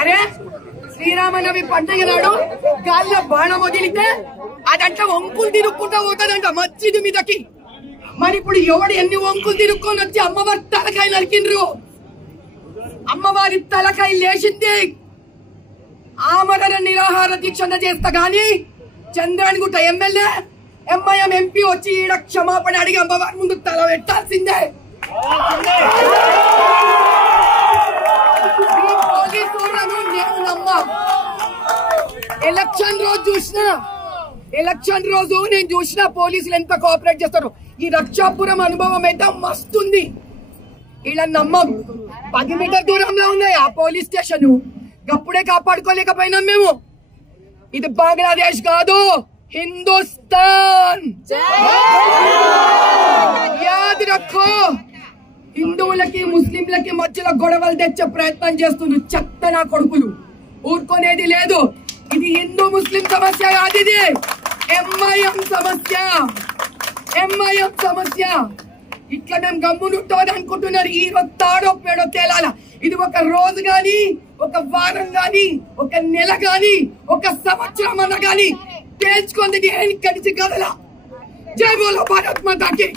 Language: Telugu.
అరే శ్రీరామనవమి పండుగ నాడు గాల్లో బాణం వదిలితే అదంతా వంకులు తిరుక్కుంటా పోతాదంట మస్జిద్ మీదకి. మరి ఇప్పుడు ఎవడు ఎన్ని వంకులు తిరుక్కొని వచ్చి అమ్మవారి తలకాయ నరికిండ్రు? అమ్మవారి తలకాయ లేచింది. ఆమరణ నిరాహార దీక్షణ చేస్తా గాని చంద్రానిగుట్ట ఎమ్మెల్యే ఎంఐఎం ఎంపీ వచ్చి ఈడ క్షమాపణ అడిగి అమ్మవారి ముందు తల పెట్టాల్సిందే. పోలీసులను నేను నమ్మా. ఎలక్షన్ రోజు నేను చూసిన పోలీసులు ఎంత కోఆపరేట్ చేస్తారు. ఈ రక్షాపురం అనుభవం అయితే మస్తుంది. ఇలా నమ్మం. 10 మీటర్ దూరంలో ఉన్నాయి ఆ పోలీస్ స్టేషన్. గప్పుడే కాపాడుకోలేకపోయినాం మేము. ఇది బంగ్లాదేశ్ కాదు, హిందుస్థాన్. యాద్ రఖో. హిందువులకి ముస్లింలకి మధ్యలో గొడవలు తెచ్చే ప్రయత్నం చేస్తుంది చెత్త నా కొడుకులు. ఊరుకునేది లేదు. ఇది హిందూ ముస్లిం సమస్య కాదు, ఇది ఎంఐఎం సమస్య. ఇట్లా మేము గమ్మునుంటోని అనుకుంటున్నారు. ఈ రోజు తాడో పేడో తేలాల. ఇది ఒక రోజు గాని, ఒక వారం గాని, ఒక నెల గాని, ఒక సంవత్సరం అన్న గాని తేల్చుకుంది దేని కలిసి కదలా. జై బోలో భారత్ మాతాకి.